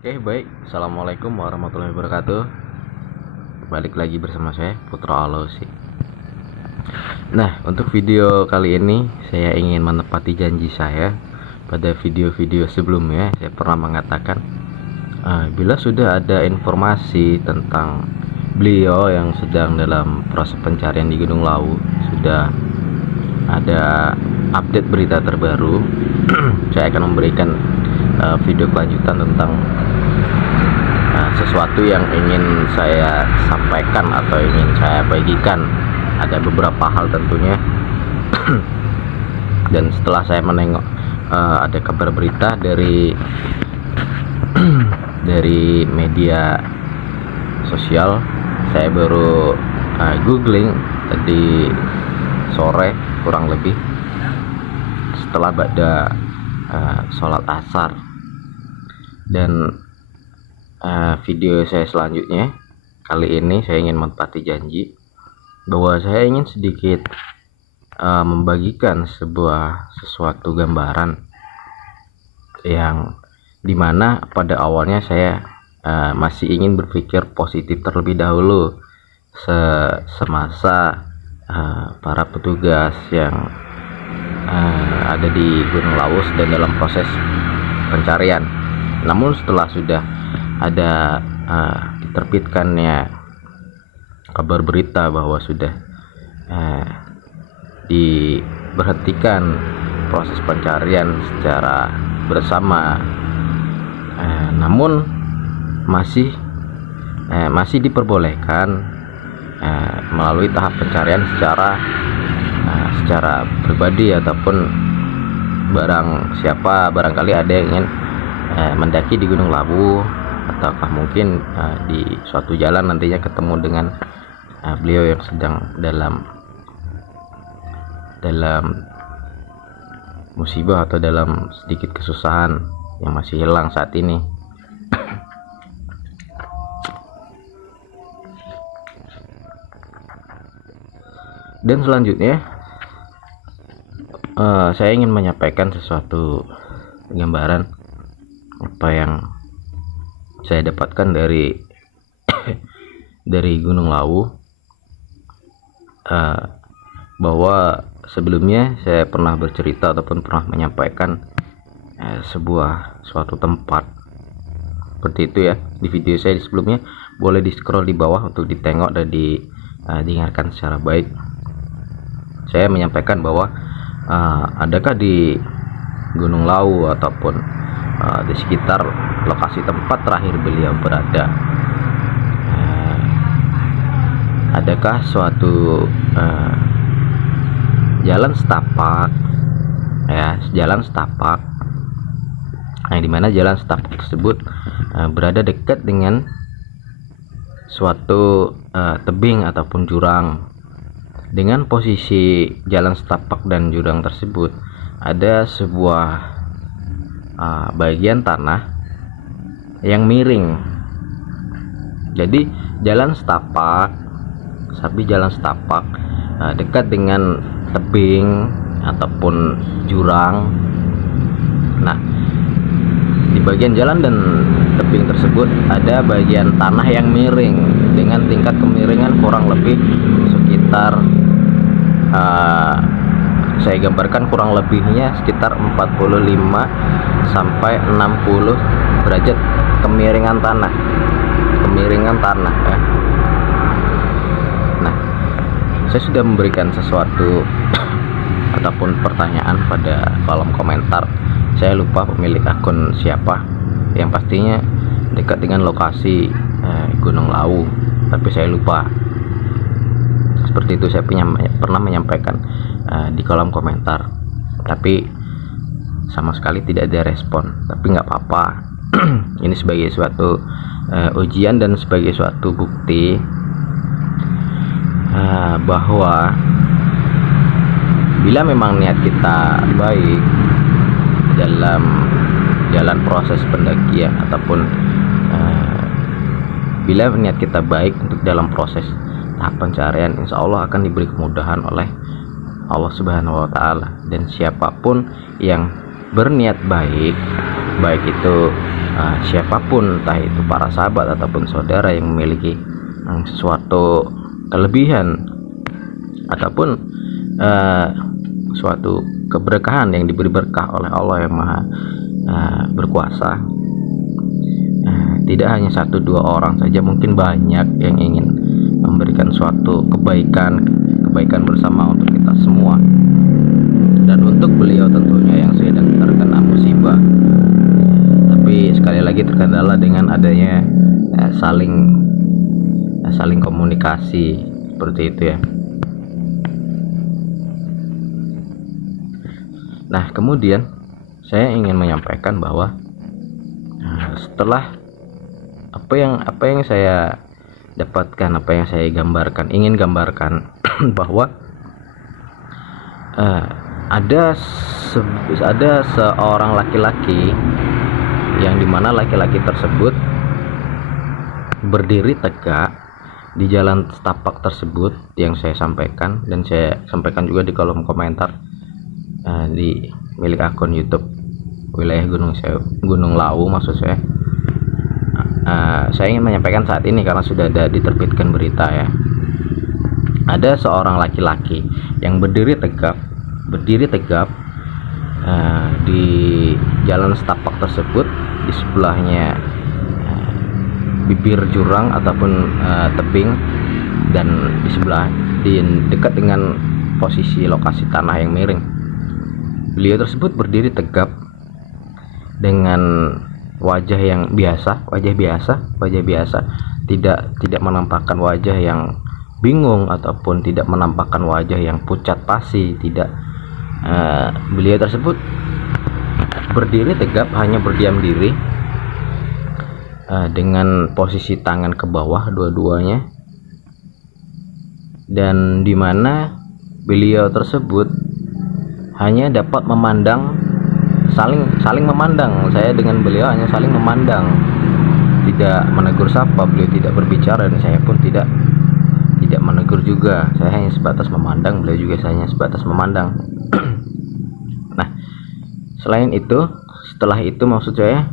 Oke, baik. Assalamualaikum warahmatullahi wabarakatuh. Balik lagi bersama saya, Putra Alosi. Nah, untuk video kali ini saya ingin menepati janji saya. Pada video-video sebelumnya saya pernah mengatakan bila sudah ada informasi tentang beliau yang sedang dalam proses pencarian di Gunung Lawu, sudah ada update berita terbaru, saya akan memberikan video kelanjutan tentang sesuatu yang ingin saya sampaikan atau ingin saya bagikan. Ada beberapa hal tentunya. Dan setelah saya menengok ada kabar berita dari dari media sosial, saya baru googling tadi sore kurang lebih setelah ba'da sholat asar. Dan video saya selanjutnya kali ini saya ingin menepati janji bahwa saya ingin sedikit membagikan sesuatu gambaran yang dimana pada awalnya saya masih ingin berpikir positif terlebih dahulu semasa para petugas yang ada di Gunung Lawu dan dalam proses pencarian. Namun setelah sudah ada diterbitkannya kabar berita bahwa sudah diberhentikan proses pencarian secara bersama, namun masih diperbolehkan melalui tahap pencarian secara pribadi, ataupun barangkali ada yang ingin mendaki di Gunung Lawu, ataukah mungkin di suatu jalan nantinya ketemu dengan beliau yang sedang dalam musibah atau dalam sedikit kesusahan yang masih hilang saat ini. Dan selanjutnya saya ingin menyampaikan sesuatu gambaran apa yang saya dapatkan dari Gunung Lawu, bahwa sebelumnya saya pernah bercerita ataupun pernah menyampaikan suatu tempat seperti itu ya di video saya sebelumnya. Boleh di scroll di bawah untuk ditengok dan didengarkan secara baik. Saya menyampaikan bahwa adakah di Gunung Lawu ataupun di sekitar lokasi tempat terakhir beliau berada, adakah suatu jalan setapak, jalan setapak yang dimana jalan setapak tersebut berada dekat dengan suatu tebing ataupun jurang. Dengan posisi jalan setapak dan jurang tersebut ada sebuah bagian tanah yang miring. Jadi jalan setapak dekat dengan tebing ataupun jurang. Nah, di bagian jalan dan tebing tersebut ada bagian tanah yang miring dengan tingkat kemiringan kurang lebih sekitar saya gambarkan kurang lebihnya sekitar 45 sampai 60 derajat kemiringan tanah ya. Nah, saya sudah memberikan sesuatu ataupun pertanyaan pada kolom komentar. Saya lupa pemilik akun siapa, yang pastinya dekat dengan lokasi Gunung Lawu, tapi saya lupa. Seperti itu saya pernah menyampaikan di kolom komentar, tapi sama sekali tidak ada respon. Tapi nggak apa-apa. Ini sebagai suatu ujian dan sebagai suatu bukti bahwa bila memang niat kita baik dalam jalan proses pendakian, ataupun bila niat kita baik untuk dalam proses tahap pencarian, insya Allah akan diberi kemudahan oleh Allah Subhanahu wa Ta'ala. Dan siapapun yang berniat baik, baik itu siapapun, entah itu para sahabat ataupun saudara yang memiliki sesuatu kelebihan ataupun suatu keberkahan yang diberi berkah oleh Allah yang Maha berkuasa. Tidak hanya 1-2 orang saja, mungkin banyak yang ingin memberikan suatu kebaikan bersama untuk kita semua. Dan untuk beliau tentunya yang sedang terkena musibah, tapi sekali lagi terkendala dengan adanya saling komunikasi seperti itu ya. Nah, kemudian saya ingin menyampaikan bahwa setelah apa yang saya dapatkan, apa yang saya ingin gambarkan bahwa ada seorang laki-laki yang dimana laki-laki tersebut berdiri tegak di jalan setapak tersebut yang saya sampaikan, dan saya sampaikan juga di kolom komentar di milik akun YouTube wilayah Gunung Lawu maksud saya. Saya ingin menyampaikan saat ini karena sudah ada diterbitkan berita ya. Ada seorang laki-laki yang berdiri tegap di jalan setapak tersebut, di sebelahnya bibir jurang ataupun tebing, dan di dekat dengan posisi lokasi tanah yang miring. Beliau tersebut berdiri tegap dengan wajah yang biasa, tidak menampakkan wajah yang bingung ataupun tidak menampakkan wajah yang pucat pasi, tidak. Beliau tersebut berdiri tegap, hanya berdiam diri dengan posisi tangan ke bawah dua-duanya, dan dimana beliau tersebut hanya dapat memandang, saling memandang. Saya dengan beliau hanya saling memandang, tidak menegur sapa. Beliau tidak berbicara dan saya pun tidak menegur juga. Saya hanya sebatas memandang, beliau juga hanya sebatas memandang. Nah, selain itu, setelah itu maksud saya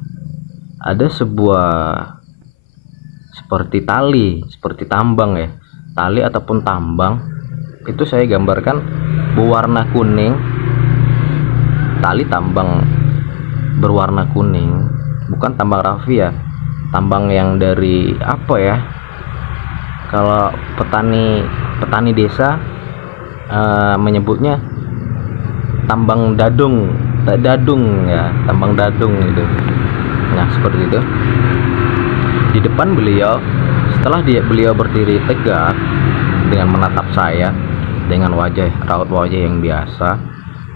ada sebuah seperti tambang ya, tali ataupun tambang. Itu saya gambarkan berwarna kuning, tali tambang berwarna kuning, bukan tambang rafia, tambang yang dari apa ya, kalau petani desa menyebutnya tambang dadung ya, tambang dadung gitu. Nah, seperti itu. Di depan beliau, setelah beliau berdiri tegak dengan menatap saya dengan raut wajah yang biasa,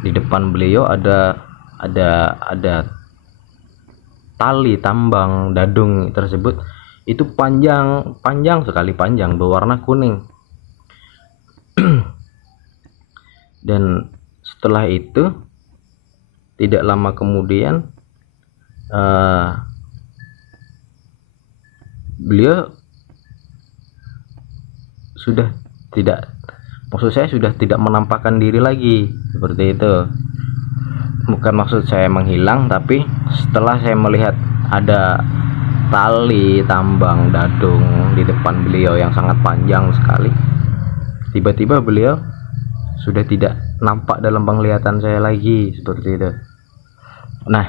di depan beliau ada tali tambang dadung tersebut. Itu panjang sekali, berwarna kuning. Dan setelah itu tidak lama kemudian beliau sudah tidak menampakkan diri lagi seperti itu. Bukan maksud saya menghilang, tapi setelah saya melihat ada tali tambang dadung di depan beliau yang sangat panjang sekali, tiba-tiba beliau sudah tidak nampak dalam penglihatan saya lagi seperti itu. Nah,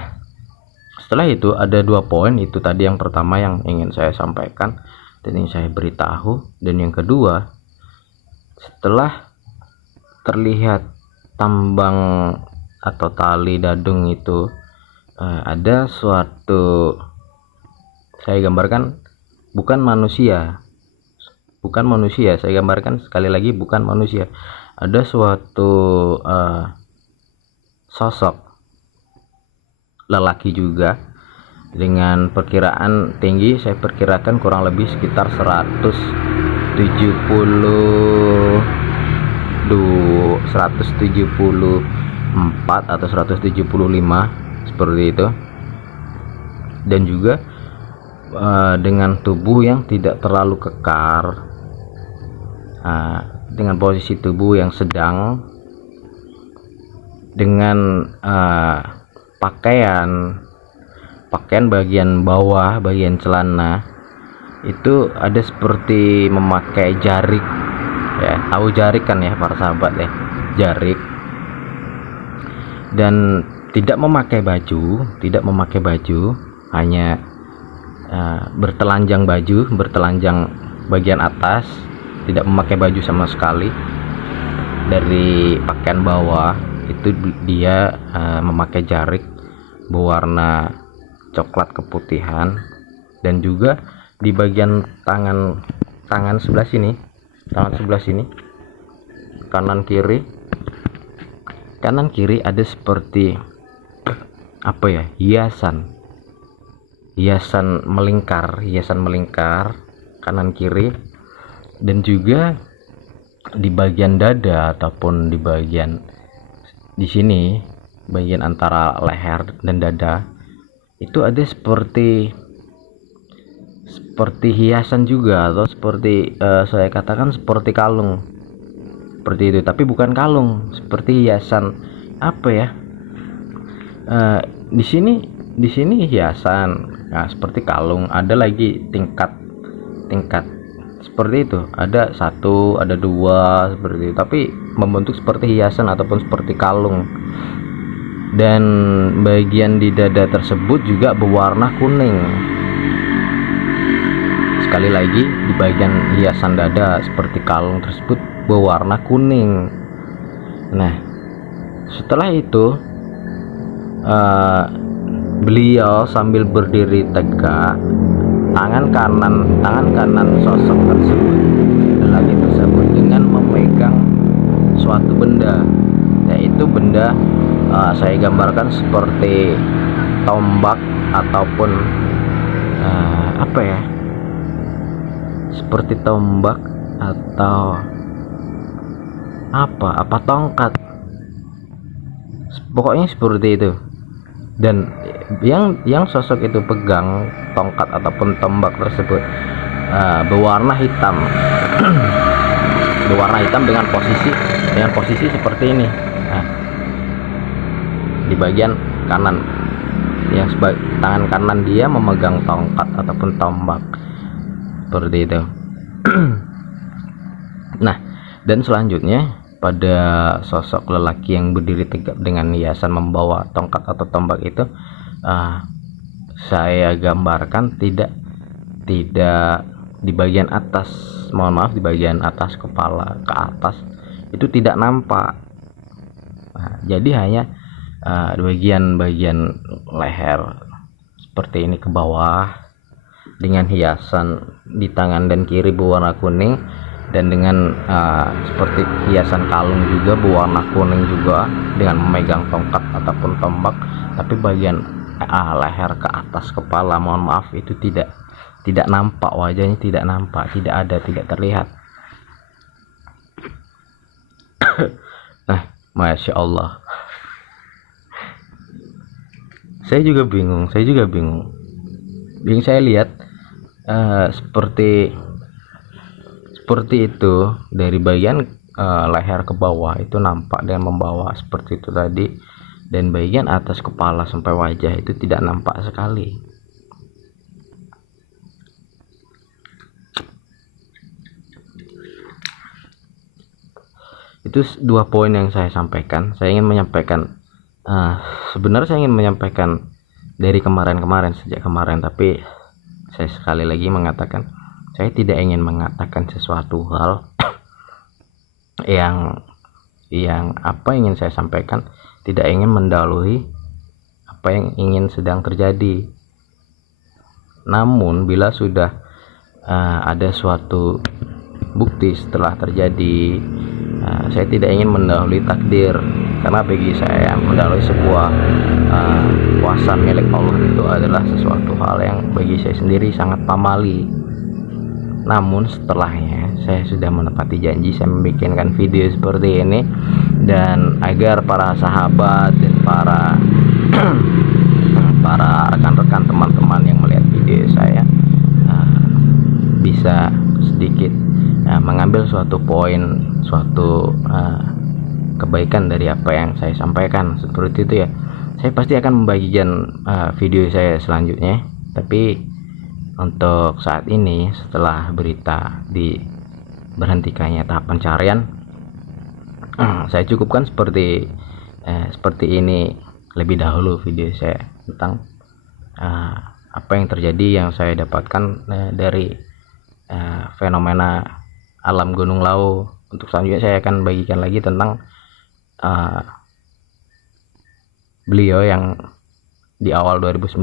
setelah itu ada 2 poin. Itu tadi yang pertama yang ingin saya sampaikan dan ingin saya beritahu, dan yang kedua, setelah terlihat tambang atau tali dadung itu ada suatu, saya gambarkan bukan manusia, saya gambarkan sekali lagi, bukan manusia. Ada suatu sosok lelaki juga dengan perkiraan tinggi, saya perkirakan kurang lebih sekitar 174 atau 175 seperti itu, dan juga dengan tubuh yang tidak terlalu kekar, dengan posisi tubuh yang sedang, dengan pakaian pakaian bagian bawah, bagian celana itu ada seperti memakai jarik ya. Tahu jarik kan ya para sahabat ya, jarik. Dan tidak memakai baju, hanya bertelanjang bagian atas, tidak memakai baju sama sekali. Dari pakaian bawah itu dia memakai jarik berwarna coklat keputihan, dan juga di bagian tangan sebelah sini, kanan kiri ada seperti apa ya, hiasan melingkar kanan kiri. Dan juga di bagian dada ataupun di sini bagian antara leher dan dada itu ada seperti hiasan juga, atau seperti saya katakan seperti kalung, seperti itu, tapi bukan kalung, seperti hiasan apa ya, di sini hiasan, nah seperti kalung. Ada lagi tingkat seperti itu, ada 1, ada 2 seperti itu, tapi membentuk seperti hiasan ataupun seperti kalung. Dan bagian di dada tersebut juga berwarna kuning. Sekali lagi, di bagian hiasan dada seperti kalung tersebut berwarna kuning. Nah, setelah itu beliau sambil berdiri tegak, tangan kanan sosok tersebut, lelaki tersebut, dengan memegang suatu benda, yaitu benda saya gambarkan seperti tombak ataupun apa ya, seperti tombak atau apa tongkat, pokoknya seperti itu. Dan yang sosok itu pegang tongkat ataupun tombak tersebut berwarna hitam dengan posisi seperti ini. Nah, di bagian kanan, tangan kanan dia memegang tongkat ataupun tombak seperti itu. Nah, dan selanjutnya pada sosok lelaki yang berdiri tegak dengan hiasan membawa tongkat atau tombak itu, saya gambarkan tidak di bagian atas, di bagian atas kepala ke atas itu tidak nampak. Nah, jadi hanya bagian leher seperti ini ke bawah, dengan hiasan di tangan dan kiri berwarna kuning, dan dengan seperti hiasan kalung juga berwarna kuning juga, dengan memegang tongkat ataupun tombak. Tapi bagian leher ke atas kepala, mohon maaf, itu tidak nampak, wajahnya tidak nampak, tidak terlihat. Nah, masya Allah, saya juga bingung. Saya lihat seperti itu dari bagian leher ke bawah itu nampak dan membawa seperti itu tadi, dan bagian atas kepala sampai wajah itu tidak nampak sekali. Itu 2 poin yang saya sampaikan. Saya ingin menyampaikan, sebenarnya saya ingin menyampaikan dari sejak kemarin, tapi saya sekali lagi mengatakan, saya tidak ingin mengatakan sesuatu hal yang apa ingin saya sampaikan, tidak ingin mendahului apa yang ingin sedang terjadi. Namun bila sudah ada suatu bukti setelah terjadi, saya tidak ingin mendahului takdir, karena bagi saya mendahului sebuah kuasa milik Allah itu adalah sesuatu hal yang bagi saya sendiri sangat pamali. Namun setelahnya saya sudah menepati janji, saya membikinkan video seperti ini, dan agar para sahabat dan para rekan-rekan, teman-teman yang melihat video saya bisa sedikit mengambil suatu poin, suatu kebaikan dari apa yang saya sampaikan, seperti itu ya. saya pasti akan membagikan video saya selanjutnya. Tapi untuk saat ini, setelah berita berhentikannya tahap pencarian, saya cukupkan seperti ini lebih dahulu video saya tentang apa yang terjadi, yang saya dapatkan dari fenomena alam Gunung Lau. Untuk selanjutnya saya akan bagikan lagi tentang beliau yang di awal 2019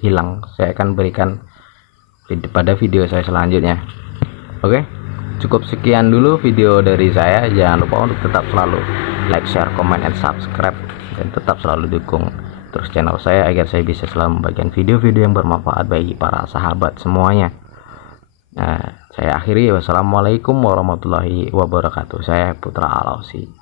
hilang. Saya akan berikan pada video saya selanjutnya. Oke, cukup sekian dulu video dari saya. Jangan lupa untuk tetap selalu like, share, comment, and subscribe, dan tetap selalu dukung terus channel saya agar saya bisa selalu membagikan video-video yang bermanfaat bagi para sahabat semuanya. Saya akhiri, wassalamualaikum warahmatullahi wabarakatuh. Saya Putra Alausi.